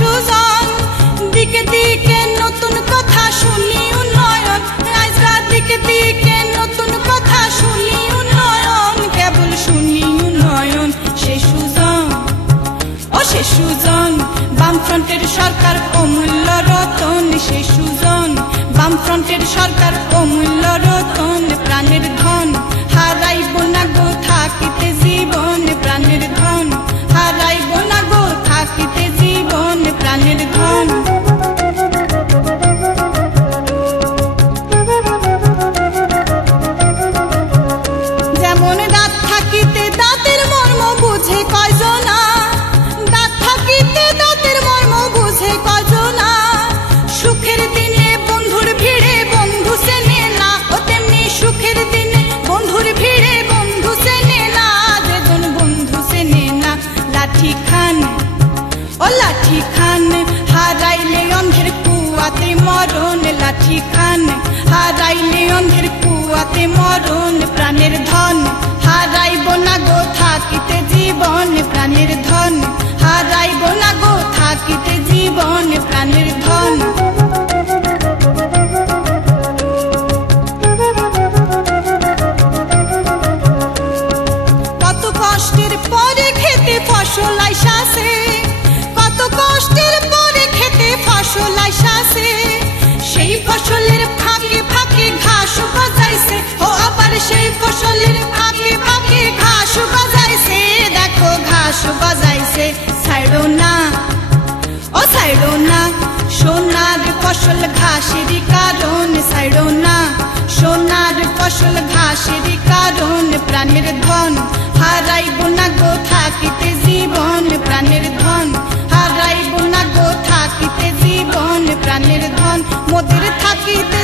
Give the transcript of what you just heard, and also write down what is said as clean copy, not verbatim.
সুজন দিকে দিকে নতুন কথা শুনি উন্নয়ন আজরা দিকে দিকে নতুন কথা শুনি উন্নয়ন কেবল শুনি উন্নয়ন সে সুজন ও সে সুজন বামফ্রন্টের সরকার অমূল্য রতন সে সুজন বামফ্রন্টের সরকার অমূল্য রতন প্রাণের ধন হারাইব না গো থাকিতে জীবন প্রাণের ধন হারাইব না গো থাকিতে জীবন প্রাণের ধন যেমন দাঁত থাকিতে দাঁতের মর্ম বুঝে কয়জনা দাঁত থাকিতে দাঁতের মর্ম বুঝে কয়জনা সুখের দিনে বন্ধুর ভিড়ে বন্ধু চেনে না ও তেমনি সুখের দিনে বন্ধুর ভিড়ে বন্ধু চেনে না যেজন বন্ধু চেনে না লাঠি খান ও লাঠি খান হারাইলে অন্ধের কুয়াতে মরণ লাঠি খান হারাইলে অন্ধের কুয়াতে মরণ প্রাণের ধন হারাইব না গো থাকিতে জীবন প্রাণের ধন হারাইব না গো থাকিতে জীবন প্রাণের ধন কত কষ্টের পরে খেতে ফসল আইসাছে কত কষ্টের পরে খেতে ফসল আইসাছে সেই ফসলের ফাঁকে ফাঁকে ঘাস গজাইছে ও আবার সেই ফসলের ফাঁকে ফাঁকে ঘাস গজাইছে দেখো ঘাস গজাইছে ছাইড়ো না ও ছাইড়ো না সোনার ফসল ঘাসেরই কারণ ছাইড়ো না সোনার ফসল ঘাসেরই কারণ প্রাণের ধন হারাইব না গো থাকিতে জীবন প্রাণের ধন হারাইব না গো থাকিতে জীবন প্রাণের ধন মোদের থাকিতে